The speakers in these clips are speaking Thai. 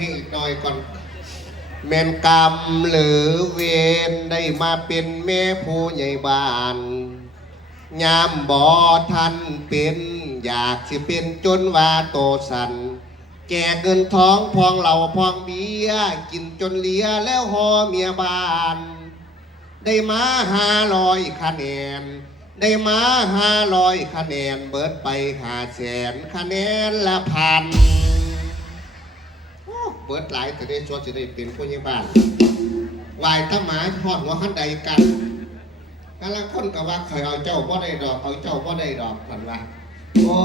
เพลงอีกหน่อยก่อน แมนกรรมหรือเวรได้มาเป็นแม่ผู้ใหญ่บ้านยามบ่ทันเป็น อยากสิเป็นจนว่าโตสันแจกเงินท้องพองเหล่าพองเบียกินจนเลียแล้วหอเมียบ้าน ได้มาห้าร้อยคะแนน ได้มาห้าร้อยคะแนน เบิดไปหาแสนคะแนนละพัน โอ้เบิดหลายแต่ได้ชดจะได้เป็นผู้ใหญ่บ้านวายถ้าหมาทอดหัวขันใดกันกำลังคนกับว่าเคยเอาเจ้าบ่ได้ดอกเอาเจ้าบ่ได้ดอกกันว่าโอ้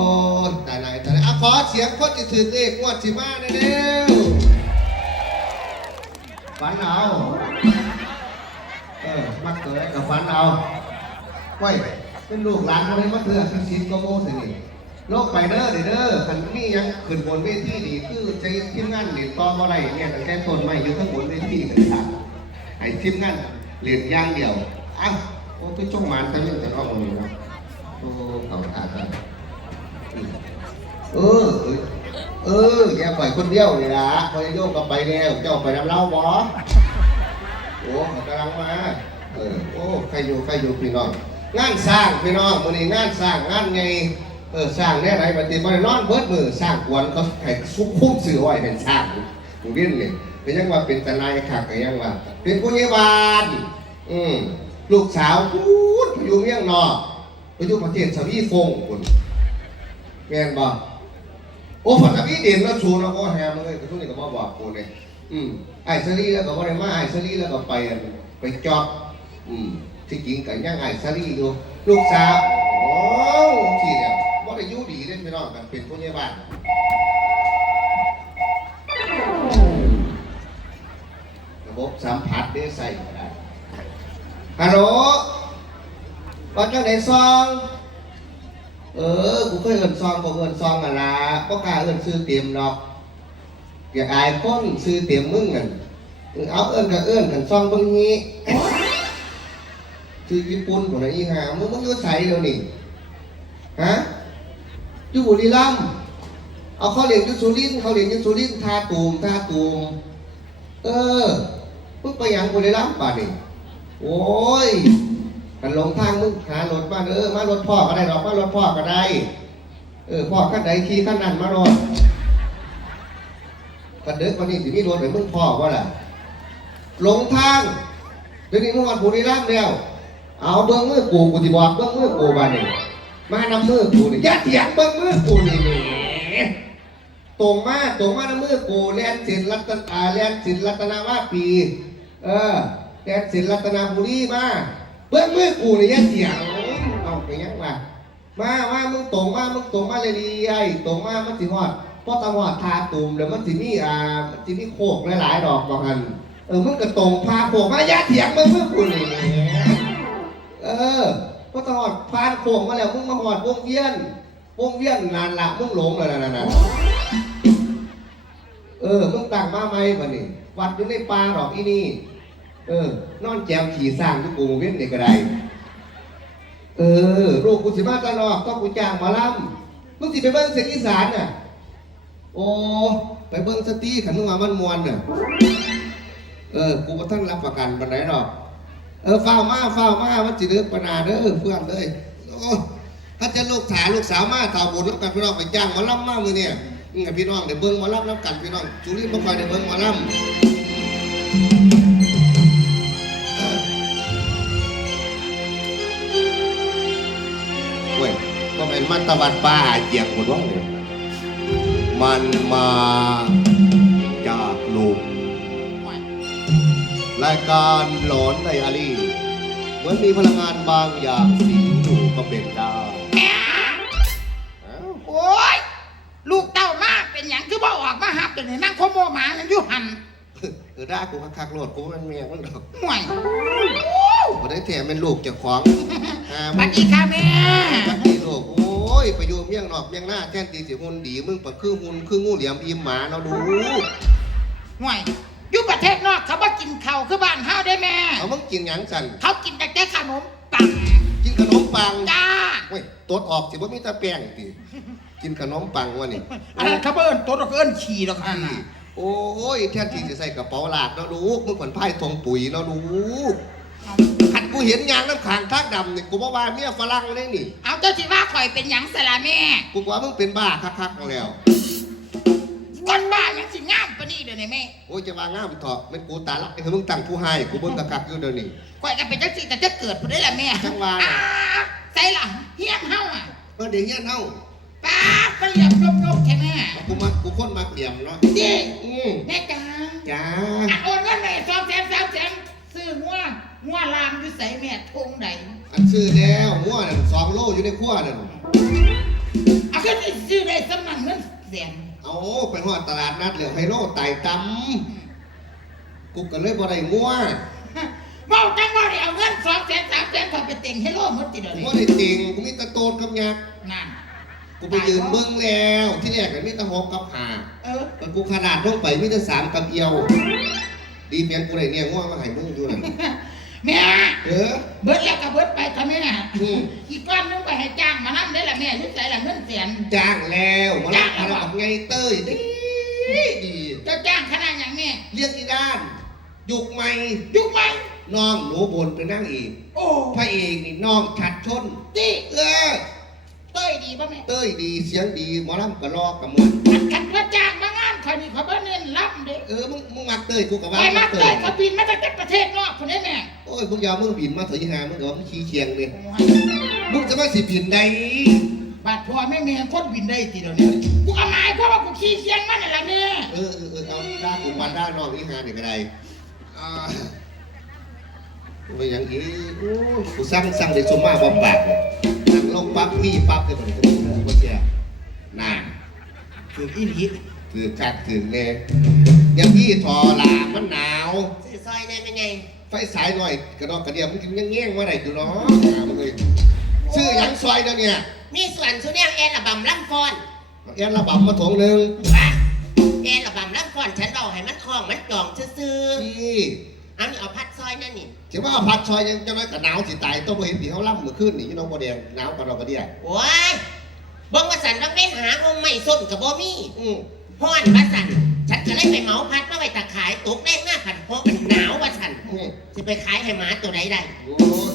ยแต่ไหนแต่ไหนอะขอเสียงคนที่ถือเลขงวดสิมาเร็วฝันเอาเออมักเกิดกับฝันเอาไว้เป็นลูกหลานอะไรมาเถื่อคือชินก็โม่สินี่ โลกไปเด้อเด้อคันมีหยังขึ้นบนเวทีนี่คือใจทีมงานเหรียญต่ออะไรเนี่ยตั้งแต่ต้นไม้อยู่ข้างบนเวทีเลยครับไอ้ทีมงานเหรียญย่างเดียวอ้าวโอ้ยจงมานแต่เรื่องแต่น้องมึงนะโอ้เขาขาดกันเออ เออแกปล่อยคนเดียวนี่ละพอโยกก็ไปแล้วเจ้าไปน้ำเล่าบ่โอ้กำลังมาเออโอ้ใครอยู่ใครอยู่พี่น้องงานสร้างพี่น้องมื้อนี้งานสร้างงานไง เออสร้างแน่ไรปฏิบัตินอนเบิดมือสร้างกวนเขาให้ซุกคุ้มสื่อไว้เป็นสร้างกูเรียนเลยเป็นยังว่าเป็นทนายขักก็ยังว่า เป็นผู้ใหญ่บ้านอืมลูกสาวพูดไปอยู่เมียงนอกไปอยู่ประเทศสวีฟงคุณแม่นบ่โอ้ฝันสวีเด่นแล้วชูแล้วก็แฮมเลยทุกนี้ก็มาบอกกูเนี่ยอืมไอ้ซารีแล้วก็บ่ได้มาไอ้ซารีแล้วก็ไปไปจอบอืมที่จริงก็ยังไอ้ซารีอยู่ลูกสาวโอ้ที่เนี่ย พี่น้องกันเป็นผู้ใหญ่บ้านระบบสัมผัสได้ใส่ก็ได้ฮัลโหลว่าจังไดซอง เออ กูเคยเอิ้นซองบ่เอิ้นซองอะละบ่กล้าเอิ้นชื่อเต็มดอก อย่าอายคนซื้อเต็มมึงนั่นเอาเอิ้นกับเอิ้นกันซองเบิ่งนี้ชื่อญี่ปุ่นคนไหนอีหามึงมึงอยู่ไสเดี๋ยวนี้ฮะ อยู่บุรีรัมย์เอาเขาเรียนอยู่สุรินทร์เขาเรียนอยู่สุรินทร์ท่าตูมท่าตูมเออมึงไปยังบุรีรัมย์ป่ะนี่โอ้ยกันหลงทางมึงหารถมาเออมารถพ่อก็ได้ดอกมารถพ่อก็ได้ เออพ่อขั้นใดขี่ขั้นนั้นมารถกันเด็กวันนี้สิมีรถไปมึงพ่อว่าล่ะหลงทางเดี๋ยวนี้มื่อวันบุรีรัมย์แล้วเอาเบิ้องมือกูกูสิบอกเบิ้องมือกูบ้านี่ มานำมือกูนี่ย่าเถียงเบิ้งมือกูนี่นี่ตรงมาตรงมานำมือกูแลนสินรัตนาแลนสินรัตนาวาปี เออแลนสินรัตนาบุรีมาเบิ้งมือกูนี่ย่าเถียงเอาไปยังมามามามึงตรงมามึงตรงมาเลยดีไอ้ตรงมามันสิฮอดพอตะหอดทาตุ่มเดี๋ยวมันสิมีอ่ามันสิมีโคกหลายๆดอกดอกกัน เออมึงก็ตรงพาโคกมาย่าเถียงมึงเพื่อกูนี่เออ พอตะหอดพานโคกมาแล้วมึงมาหอดวงเวียนวงเวียนนานละมึงหลงเลยนะนะเออมึงตั้งมาไหมบัดนี้วัดอยู่ในป่าดอกอีนี่เออ นอนแจมขี่สร้างที่กูเวียนเด็กระไดเออลูกกูสิมาตลอดต้องกูจ้างหมาล่ำมึงสิไปเบิ่งเสียงอีสานน่ะโอ้ไปเบิ่งสตีขันมึงว่ามันมวนเนี่ยเออกูก็ท่านรับประกันบันไดหรอก เออเฝ้ามาเฝ้ามามันจิเลือกปนาเด้อเพื่อนเลยถ้าจะลูกสาวลูกสาวมาสาวบุญรับกันพี่น้องไปจ้างหมาล่ำมามือเนี่ยพี่น้องเดี๋ยวเบิ่งหมาล่ำรับกันพี่น้องจุลินบ่คอยเดี๋ยวเบิ่งหมาล่ำเว้ยก็เป็นมันตะวันป่าเจียงหมดว่าเนี่ยมันมา รายการหลอนในอาลีเหมือนมีพลังงานบางอย่างสิงอยู่ก็เป็นได้อ้าวโอ้ยลูกเต้ามาเป็นอย่างคือบ่ออกมาหับเดี๋ยวนี้นั่งโคโมหมานั่นอยู่หันเออได้กูคักๆโลดกูมันเมียมันดอกห่วยกูได้แถมเป็นลูกเจากของอ่าสมึวังสดีค่ะแม่จักดีลูกโอ้ยไปอยู่เมียงนอกเมียงหน้าแท่นตีสิหุ่นดีมึงปะคือหุ่นคืองูเหลี่ยมอิ่มหมาเนาะดูห่วย อยู่ประเทศนอกเขาบ่กินข้าวคือบ้านเฮาได้แม่ เอามึงกินหยังสันเขากินแต่แต่ขนมปังกินขนมปังจ้า เว้ยตดออกสิว่ามีแตาแป้งติกินขนมปังวะนี่อันนั้นเขาเบิ่นตัวเราเอิ้นขี่ดอกอันน่ะโอ้ยแทนที่จะใส่กระเป๋าหลากเนาะลูกมึงขวัญไพ่ทงปุ๋ยเนาะลูกขัดกูเห็นยางน้ำขางทากดำนี่กูบอกว่าเมียฝรั่งเลยนี่ เอาเจ้าสิว่าข่อยเป็นหยังสละแม่ กูว่ามึงเป็นบ้าคักๆแล้ว คนบ้าหยังสิงามปานนี้เดี๋ยวนี้แม่โอ้ยจะวางง่ามเถอะเป็นกูตาละไอ้คือมึงตั้งผู้ให้กูเบิ่งกักๆอยู่เดี๋ยวนี้ข่อยก็เป็นจังสิแต่จะเกิดบ่ได้ล่ะแม่จังหวะน่ะอ้าใส่ล่ะเฮียนเฮาอะเออเดี๋ยวเฮียนเฮาป้าบก็เหลี่ยมลบๆแค่แม่กูมากูคนมาเปี่ยมเนาะดิอืมแม่จ๋าจ้าอะโอนเงินไปสองแสนสามแสนซื้องัวงัวลามอยู่ใส่แม่ทงใดอันซื้อแล้วหัวนั่นสองโลอยู่ในครัวนั่นเอาขึ้นที่ซื้อได้สำนักเงินแสน เอาไปหอดตลาดนัดเหลืองไฮโลไต่ตำกูก็เลยบ่ได้งัวเมาจังว่าได้เอาเงินสองแสนสามแสนข่อยไปเต็งให้โลหมดทีเดียวกูนี้บ่ได้ติงกูมีแตะโตนกับยักษ์นั่น กูไปยืนเบิ่งแล้วที่แรกก็มีแตะหกกับหาเออแต่กูขนาดลงไปมีแต่สามกับเอียว ดีเพียงกูได้เนี่ยงัวมาให้มึงอยู่นั่น แม่เออเบิดแล้วก็เบิดไปทำแม่อืมอีกก้อนนึงไปให้จ้างมานั่นได้ละแม่ยุ่ใส่ละเงินแสนจ้างแล้วมาลัจ้ากงมาแล้วลักไงเต้ยดีดีเจะจ้างขนาดอย่างแม่เรียกอีด้าน ยุกใหม่ยุกไหมน้องหนูบนไปนั่งอีกโอ้พระเอกนี่น้องชัดชนตีเออ เต้ยดีป่ะแม่เต้ยดีเสียงดีหมอลำกระลอกกับมันขัดขัดว่าจ้างมางานคอยนี่เขาบ่เน้นรับเด้เออมึงมึงมักเต้ยกูกับไปว่ามามักเต้เต้ยยเขาบินมาจากประเทศนอกคนนี้แม่โอ้ยพวกยาวมึงบินมาเถอะยี่หามึงกับว่ามึงขี้เคียงเลยโอ้ยมึงจะไม่สิบินใดบาดพ่อแม่แม่คนบินได้ทีเดียวนี้กูเอาหมายเพราะว่ากูขี้เสียงมันน่ะละแม่เออเออเออเอาด้ากูปันด้าน้องยี่หาเนี่ยก็ได้อ่าไปอย่างนี้โอ้ยกูสั่งสั่งได้สมมาบ่ปากเลยนั่ง ลงปั๊บนี่ปั๊บเลยมันก็มึงกูเสียน่าคืออีหลีถือกัดถือเน่อย่างพี่ทอลามันหนาวซื้อซอยได้ไหมไงไฟสายหน่อยกระดอกกระเดียมมันกินแง่งๆว่าไหนอยู่เนาะหามันเลยซื้อหยังซอยเดี๋ยวเนี่ย มีส่วนสุดเนี่ยแอนระบำล่ำฟอนแอนระบำมาถงหนึ่งวะแอนระบำล่ำฟอนฉันบอกให้มันคล้องมันจองซื่อพี่ๆเอา นี่เอาพัดซอยนั่นนี่คิดว่าผัดซอยยังจะน้อยกับหนาวสิตายต้องไปเห็นผีเขาล่ำเมื่อคืนนี่พี่น้องโบแดงหนาวกระดอกกระเดียโอ้ยบงว่าสันต้องเล่นหาวงไม่ส้นกับบ่มีอืมฮ้อนว่าสันฉันก็เลยไปเหมาพัดมาไว้ตะขายตกแรงหน้าผันเพราะมันหนาวว่าสันอืมจะไปขายให้หมาตัวไหนได้โอ้ย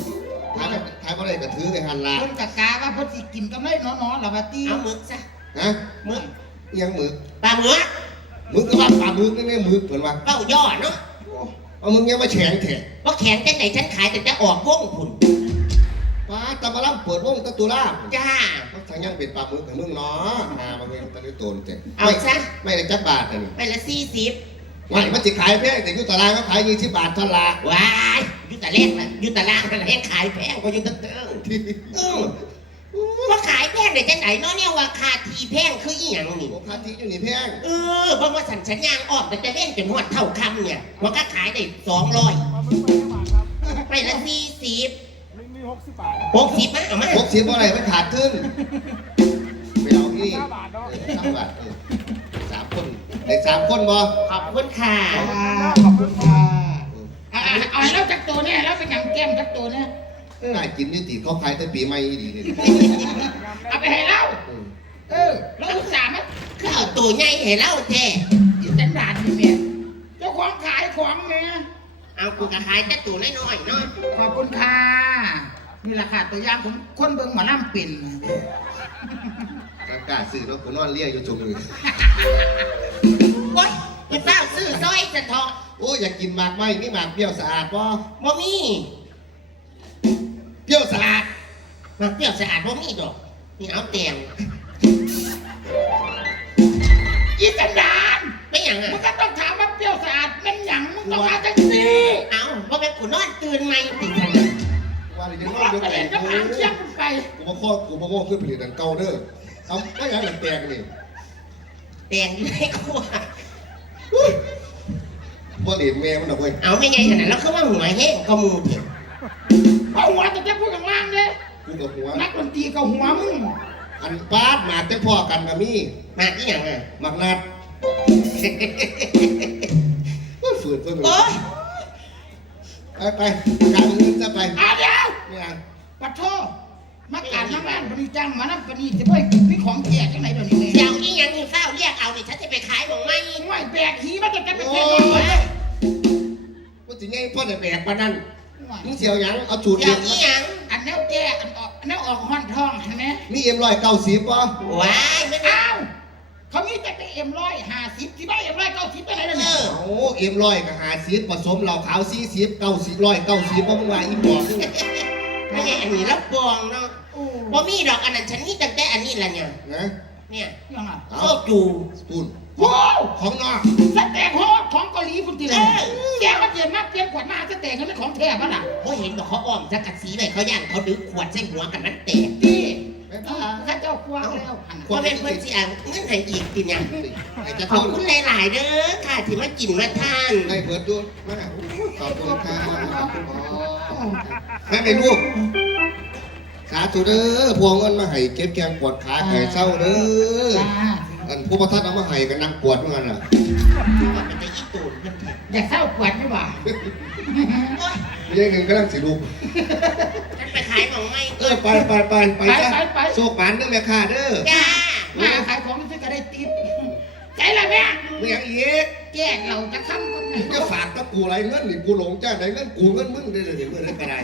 ขายแบบขายบ่ได้กระถือไปหันละคนกะกาว่าเพิ่นสิกินก็ไม่น้อๆหรอว่าตีเอาหมึกซะฮะหมึกยังหมึกปลาหมึกหมึกก็ว่าปลาหมึกนี่ไม่หมึกเหมือนว่าเป้าย่อเนาะ เอามึงยังมาแฉงแถะว่าแข็งจังไหนฉันขายแต่จะออกวงผุนป้าตะมาล่ำเปิดวงตะตุลาจ้า เขาทางยังเป็นปลาหมึกกับมึงเนาะหามาเว้ยตะลิโตนเจ๊เอาซะ ไม่ได้จักบาทเลยไปละสี่สิบไม่มันจะขายแพงแต่อยุตารางเขาขายยี่สิบบาทเท่าละว้ายอยุตะเล่นนะอยุตะล่างมันเล่นขายแพงกว่าอยุตะเติงเออ ว่าขายแพงได้จังไหนเนาะเนี่ยว่าคาทีแพงคืออีหยังนี่โอ้ค่าที่อยู่นี่แพงเออเพราะว่าสันฉันยางออกแต่จะเล่นจนหมดเท่าคำเนี่ยว่าก็ขายได้สองร้อยไปละสี่สิบมีหกสิบบาทหกสิบมาเอามาหกสิบอะไรมันขาดทุนไปเอาที่เก้าบาทเนาะเออสามบาทเออสามคนได้สามคนบ่ขอบคุณค่ะค่ะขอบคุณค่ะเอาเอาเอาให้เราจักตัวเนี่ยเราเป็นหยังแก้มจักตัวเนี่ย เออได้กินอยุติเขาขายแต่ปีใหม่ดีนี่เอาไปให้เราเออเออเราอุตส่าห์มาคือเอาตัวใหญ่ให้เล่าแท้อีสันดานนี่แม่เจ้าของขายของแม่เอากูก็ขายแต่ตัวน้อยๆเนาะขอบคุณค่ะนี่แหละค่ะตัวอย่างของคนเบิ่งหมอลำเป็นกล้าซื้อเนาะกูนอนเลี้ยอยู่จุ่มเลยโอ๊ยไปเฝ้าซื้อซอยสะทองโอ้ยอยากกินหมากไหมมีหมากเปรี้ยวสะอาดบ่บ่มีเป รี้ยวสะอาดมาเปรี้ยวสะอาดบ่มีดอกนี่เอาแตงอีสันดานไม่หยังมึงอะก็ต้องถามว่าเปรี้ยวสะอาดเป็นหยังมึงต้องมาจังซี่เอาบ่เป็นกูนอนตื่นไหมติดกันว่าเดี๋ยวมึงนอนรับเดี๋ยวไปแต่เล่นกับหางเชียงมึงไปกูมาข้อกูมาโง่ขึ้นผลิตดังเก่าเด้อเอาไม่อยากดังแตงนี่แตงอยู่ในครัวบ่เหรียญแม่มันดอกเว้ยเอาไม่ไงขนาดแล้วเขาว่าหัวแห้งก็มูเถอะ เอาหัวจะจะพูดข้างล่างเลยกูกับหัว นักดนตรีกับหัวมึงอันปาดหมากแต่พ่อกันกับมี่มาที่หยังอะหมักนัดก็ฝืนเพิ่มโอ๊ยไปไปการเงินจะไปอะเดี๋ยวไม่เอาปัดโทษมาการทำงานบริจังมานั่งปนีจะไปมีของแจกจังไหนเดี๋ยวนี้แม่ เดี๋ยวอีหยังนี่เฝ้าเรียกเอาดิฉันจะไปขายของไม่อืห่วยแบกหีมาจะกันไปโอ้เทศนอกยกูสิไงพ่อแต่แบกปานนั้น มึงเสียวหยังเอาจูดอเดียย่าวงนี้ยังอันแนวแก่อันออกอันแนวออกห้อนทองเห็นไหมมีเอ็มร้อยเก้าสิบป่ะว้ายไม่ได้อ้าวเขามีแต่เอ็มร้อยห้าสิบที่บ้านเอ็มร้อยเก้าสิบไปไหนแล้วเอเนี่ยอโอ้เอ็มร้อยกับหาสิบผสมเหล้าขาวสี่สิบเก้าสิบร้อยเก้าสิบเพราะมึงว่าอีบอกมึงไม่ใช่อันนี้รับปองเนาะโอ้บ่มีดอกอันนั้นฉันนี่ตั้งแต่อันนี้ละเนี่ยนะเนี่ยยังไง โซจูตูน โอ้ของนอกสเต็กโฮดของเกาหลีพุ่นทีเลยแกมาเปลี่ยนมาเปลี่ยนขวดมาสเต็กนี่เป็นของแท้ปะล่ะบ่เห็นดอกเขาอ้อมจักกัดสีเลยเขาย่างเขาดึกขวดใส่หัวกันมันแตกดีเออข้าเจ้าควงแล้วหันว่าเป็นเพื่อนเสียเงินให้อีกติเนี่ยไอ้จะขอบทนคุณหลายๆเด้อค่ะที่มากินมาทานให้เปิดดูมาขอบคุณค่ะแม่เป็นลูกขาถูเด้อพวงเงินมาให้เก็บแกงปวดขาไก่เศร้าเด้อจ้า อันผู้ประทัดเอามาให้กันนั่งปวดเหมือนกันอะว่าเป็นแต่อีตูนเพิ่นแท้อยากเศร้าขวดไหมวะไม่ใช่เงินก็นั่งสิลูกฉันไปขายของไม่เออไปไปไปไปจ้ะโซกปานเด้อแม่ค้าเด้อจ้ามาขายของนี่ก็ได้ติปใจละแม่ไม่อย่างอีกแจ้งเราจะทำคนนี้จะฝากตะกูไรเงินนี่กูหลงจ้าไหนเงินกูเงินมึงได้เลยเมื่อไรก็ได้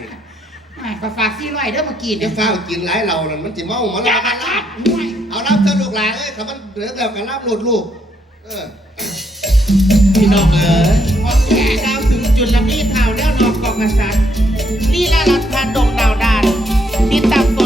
ฝากฝากซี่ร้อยเด้อมากินจะฟ้าวกินหลายเรานั่นมันจะเมามาอย่าแล้วมาทัดห่วย เอารับเธอลูกหลานเอ้ยถ้ามันเหลือแล้วกับรับหลุดลูกเออพี่น้องเอ๋ยมองแก่ดาวถึงจุดละมีเท่าแล้วนอกกองกษัตริย์ลีลาลัดพานดงดาวดานติดตามตนก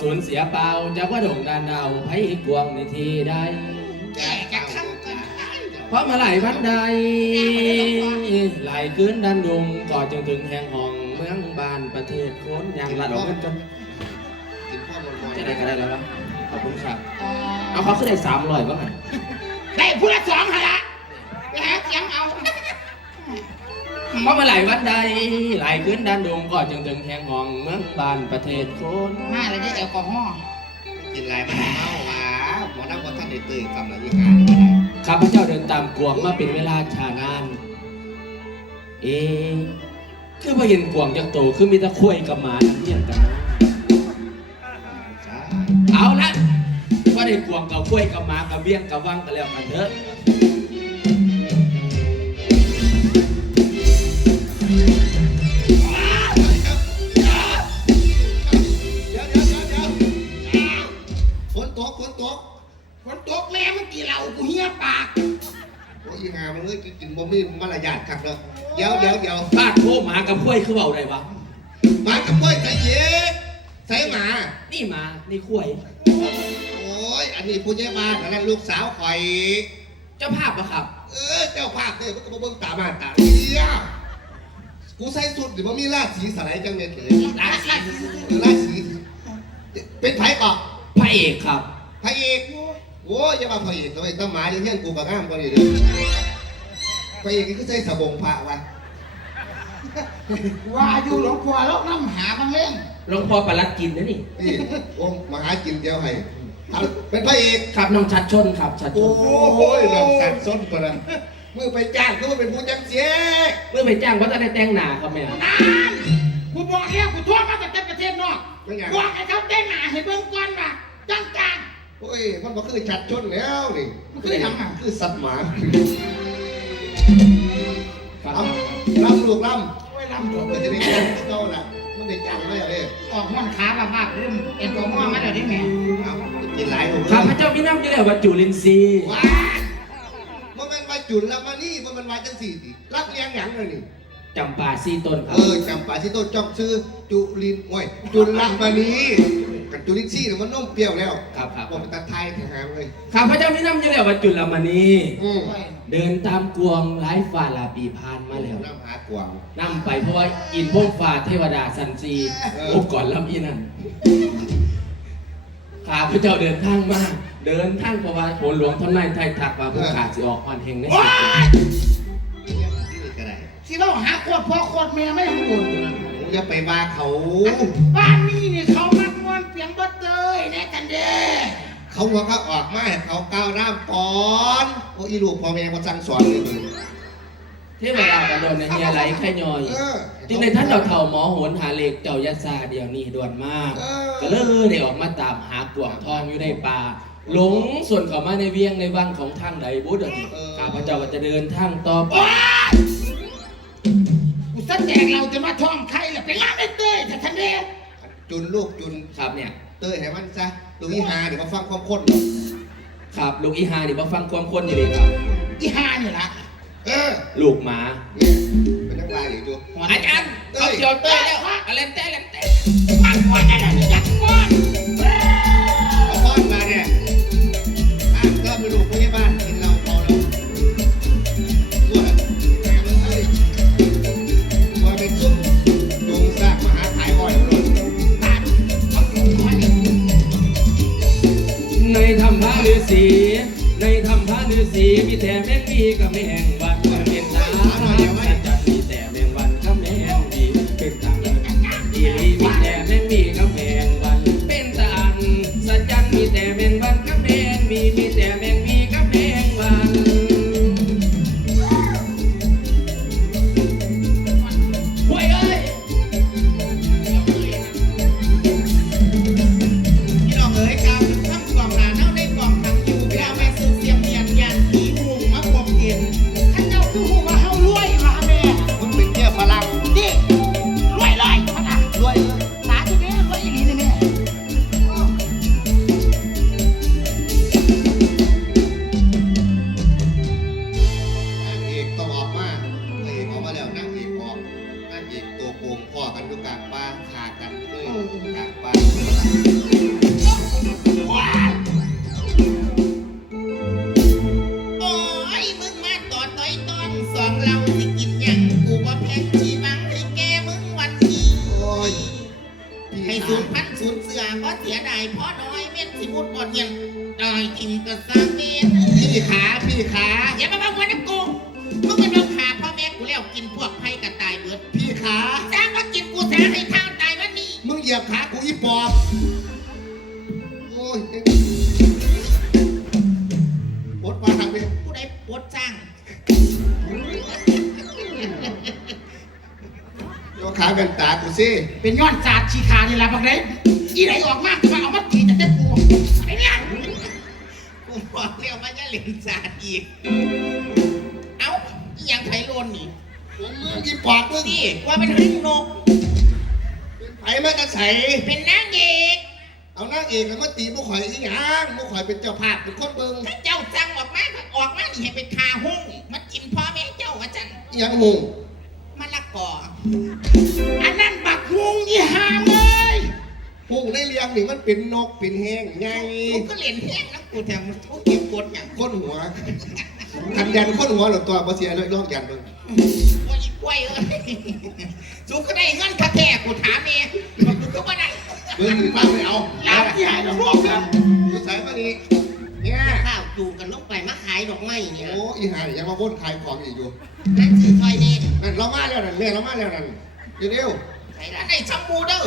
สวนเสียเปล่าจากว่าดงดานดาวไผกวงในทีใดแก่จะทำกันเพราะมาไหลพันใดไหลคืนดันดงก่อจึงถึงแห่งห้องเมืองบ้านประเทศโค้นอย่างละดอกกันจนกินข้าวมันจะได้ก็ได้แล้ววะขอบคุณครับเอาเขาขึ้นได้สามร้อยบ้างไงได้ผู้ละสองหนละไปหาเสียงเอา เพราะมาไหลพันใดไหลคืนดันดงก่อจึงถึงแห่งห้องเมืองบ้านประเทศโค้นมาเลยได้แอลกอฮอล์กินอะไรมันเมาหวาหมอน้ำก็ท่านได้ตื่นกำลังยิ่งหาได้ข้าพเจ้าเดินตามกวางมาเป็นเวลาชานาน เอ๊ะคือพอเห็นกวางจากโตคือมีแตะคุยกับหมาทั้งเที่ยงกันนะใช่เอาละว่าได้กวางกับคุยกับหมากับเบี้ยงกับวังกันแล้วกันเถอะ กี่เหล่ากูเหี้ยปากโอ้ยอีหามันเอ้ยกินบ่มีมารยาทครับเนาะเดี๋ยวเดี๋ยวเดี๋ยวพาดโคหมากับคุยคือเบาได้วะหมากับกล้วยใส่เย็ดใส่หมา นี่หมานี่คุยโอ้ย อันนี้ผู้ใหญ่บ้านอันนั้นลูกสาวข่อย เจ้าภาพปะครับ เออเจ้าภาพเนี่ยมันก็มาเบิ่งตามาตาเดียกูใส่สุดหรือว่ามีราศีสไลด์จังเนี่ยเลยราศีเออราศีเป็นไผ่ก่อพระเอกครับ พระเอก โอ้ยอย่ามาพระเอกทำไมต้องหมาอย่างเงี้ยกูกับง่ามกว่านี้เลยพระเอกนี่คือใส่สบงพระวะว่าอยู่หลวงพ่อแล้วน้ำหาบางเล่นหลวงพ่อประลัดกินนะนี่นี่โอ้มาหากินเดียวให้เอาเป็นพระเอกครับน้องชัดชนครับชัดชโอ้นยลองสัตว์ส้นกว่านั้นมือไปจ้างก็มาเป็นผู้จังเสียเมื่อไปจ้างว่าจะได้แต่งหน้าครับแม่นานกูบอกแล้วกูทั่วมาจากประเทศนอกไม่อยากบอกให้เขาเต้นหนาให้เบิ่งก่อนว่าจังจัง โอ้ย มันก็คือชัดชนแล้วนี่มันคือหยังอะคือสัตว์หมาครับเอาล่ำลูกล่โอ้ยลำตัวำก็จะได้จ้างเจ้าน่ะมันได้จ้างไม่เลยออกมันขาบ้าบ้าเริ่มเอ็นกอฮอล์มาแล้วดิแม่เอากินหลายลูกข้าพเจ้าพี่น้ำจะเรียกว่าจุลินทรีย์ว้ามันเป็นวาจุลละมานี่มันเป็นวาจังสี่ดิรับเลี้ยงหยังเลยนี่ จำปาซีต้นครัเอบอจำป่าที่ต้นจอมซื้อจุลินโอ้ยจุลมานีกับจุลินซี่เนี่ยมันน้มเปรี้ยวแล้วครับครับบอกเป็นตาไทยทหารเลย ข้าพเจ้าพี่น้ำจะเรียกว่าจุลมณีอืมโอ้ยเดินตามกวงหลายฝ่าหลายปีผ่านมาแล้วน้ำหากวาง นำไปเพราะว่าอินพงฟ้าเทวดาสันซีเออ โอบก่อนลำอีนั่นข้ข้าพเจ้าเดินทางมา เดินทางเพราะว่าโหนหลวงท่านนายไทยทักว่าผู้ขาดสิออกวันแห่งในโอ้สิบปีย ที่นี่ก็ได้สิเราหาโคตรพ่อโคตรแม่ไม่รู้ตัวนั้นอย่าไปว่าเขาบ้านนี้นี่เขามักมวนเปียงบ่เตยแน่กันเด้เขาว่าเขาออกมาให้เขาก้าวน้ำก่อนโอ้อีลูกพ่อแม่มาสั่งสอนเลยมึงเทวดาบันดลในเฮียไหลแค่ย่อยเออจึงในท่านเราเถ่าหมอโหนหาเหล็กเจ้ายาซาเดียวนี้ด่วนมากเออก็เลยได้ออกมาตามหากวางทองอยู่ในป่าหลงส่วนเขามาในเวียงในวังของทางใดบุตรข้าพเจ้าก็จะเดินทางต่อไป โอ้ยกูแสดงเราจะมาท่องใครล่ะไปล้างไอ้เต้ยแต่ทันเด้จุนลูกจุนครับเนี่ย เต้ยให้มันซะลูกอีหาเดี๋ยวมาฟังความคนครับลูกอีหานี่มาฟังความคนอยู่เลยครับ อีห่านี่ล่ะเออลูกหมาเนี่ยเป็นนักลายอยู่จูอาจารย์เขาเจียวเต้ยแล้วอะเลนเต้เลนเต้มันมวนอะไร เป็นย้อนศาสตร์ชีคานี่ล่ะบักเด้อีไหนออกมากมาเอามาตีแต่เด็กกูไอ้เนี่ยกูบอกเรียวว่าจะเล่นศาสตร์อีก เอ้าอีหยังไทยโลนนี่มึงอีปอบมึงนี่ว่าเป็นหางนกไผ่มาจะใส่เป็นนางเอกเอานางเอกแล้วมาตีมุข่อยอีหยังมุข่อยเป็นเจ้าภาพเป็นคนเบิ่งถ้าเจ้าสั่งออกมาก็ออกมานี่ให้เป็นคาหุ้งมากินพ่อแม่เจ้าว่าจังอีหยังหงมะละกออันนั้นบั กฮุงอีหามเลยหงในเลียงนี่มันเป็นนกเป็นแห้งไงกูก็เล่นแห้งนะกูแถมกูเก็บกดอย่างคนหัวขันยันคนหัวหรือตัวบ่เสียเลยลองยันเบิ่งว่าอีกล้วยเอ้ยสูก็ได้เงินค่าแท้กูถามเองว่ากูก็บ่ได้เบิ่งนี่บ้างไม่เอาหลานที่หายแล้วพวกเนี่ยดูสายมานี่เนี่ยข้าวจูงกันลงไปมาขายดอกไม้เนี่ยโอ้อีหายยังมาวนขายของอีกอยู่นั่นคือซอยเด็กนั่นเรามาแล้วนั่นแม่เรามาแล้วนั่นเดี๋ยว เดี๋ยวใช่ละอันไหนชัมพูเด้อ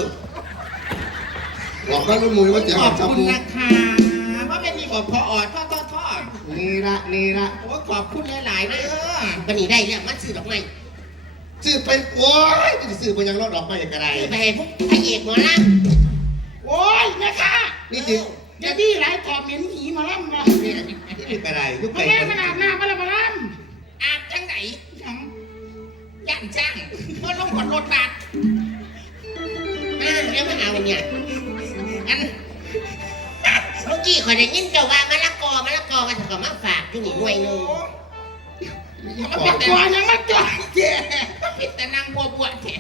บอกบ้านรุ่นมือว่าจะขเอาอบจับคุณมือนะคะว่าไม่มีบอกพอออดทอดทอดทอดนี่ละนี่ละโอ้ยขอบคุณหลายๆเด้อวันนี้ได้แล้วมาซื้อดอกไม้ซื้อไปโอ้ยจะซื้อไปยังรอดดอกไม้กระไรซื้อไปให้พวกพระเอกหมอลโอ้ยแม่ค่ะนี่จริงเดี๋ยวพี่หลายตอบเหม็นหีมาล่ำมานี่นี่กระไรทุกมาไก่แม่คนขนาดหน้ามาแล้วมาล่อาบจังไหนำหยังย่านจ้างเมื่อลงขนรถบัสำมา เรียกมาเอาเนี่ยอันเมื่อกี้ขอยได้ยินเจ้าว่ามะละกอมะละกอมาถึงก็มาฝากที่นี่หน่วยหนึงมันเป็นตัวหยังมันตัวแย่ปิดแต่นางบัวบวชแท้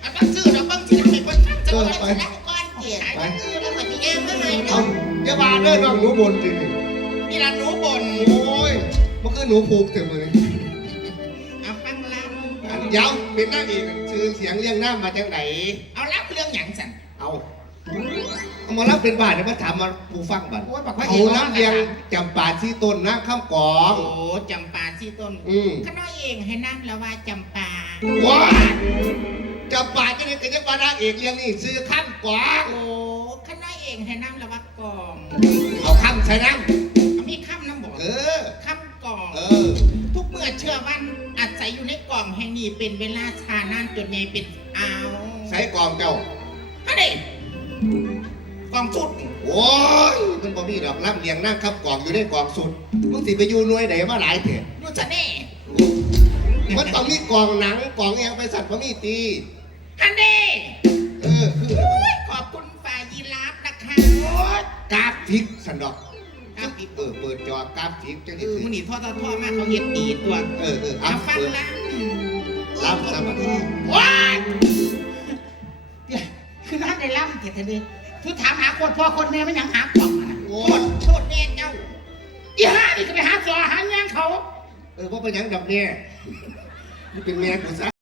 เอาต้องซื้อเราต้องซื้อให้คนทั้งจังหวัดไปละก้อนเกียรติไปซื้อแล้วก็ที่แอมมาใหม่เอาเนาะอย่ามาเด้อน้องหนูบนจริงนี่ละหนูบนโอ้ยมันคือหนูผูกเต็มเลยเอาฟังลอันยาวเป็นนางเอก ชื่อเสียงเรียงหน้ามาจากไหนำเอารับเรื่องหยังสั่นเอาหมอรับเป็นบาทเนี่ยมาถามมาปูฟังบัตรโอ้ยบอกว่าเอาน้ำเลียงจำปาที่ต้นน้ำข้ามกอง โอ้จำปาที่ต้นอืมข้าน้อยเองให้น้ำแล้วว่าจำปาว้าจำปาจะได้กันยังว่านางเอกเลี้ยงนี่ซื้อข้ามกองโอ้ข้าน้อยเองให้น้ำแล้วว่ากองเอาข้ามใส่น้มีคำน้ำบอกำเออ มื่อเชื่อวันอาศัยอยู่ในกล่องแห่งนี้เป็นเวลาชานานจนใหญ่เป็นอาวใส่กองเจ้าฮะเด็กล่องสุด โอ้ยมันบ่มีดอกล่ำเลียงนั่งข้ามกองอยู่ในกองสุดมึงสิไปอยู่หน่วยไหนมาหลายเถอะดูจะแน่มันต้องมีกองหนังกองเอียงไปสัตว์บ่มีตีฮันเดเออคืออะไรวะขอบคุณฝ่ายยีราฟนะคะกราฟิกสันดอก ครับอีกเออเปิดจอกราฟิกจังเอนี้อคือมันนี่ทอดทอดมากเขาเห็ดดีตัวเออเออเอาอะฟังเปิดละรับสมัครว้ายเดี๋ยวคือนั่นได้ล่ำเถิดเถิดคือถามหาคนพ่อคนแม่ไม่ยังหากล่องอะนะโอ้โทษโทษแน่เจ้าอีห่านี่ก็ไปหาซอหาย่างเขา เออว่าเป็นหยังดับเนี่ยนี่เป็นแม่กูซะ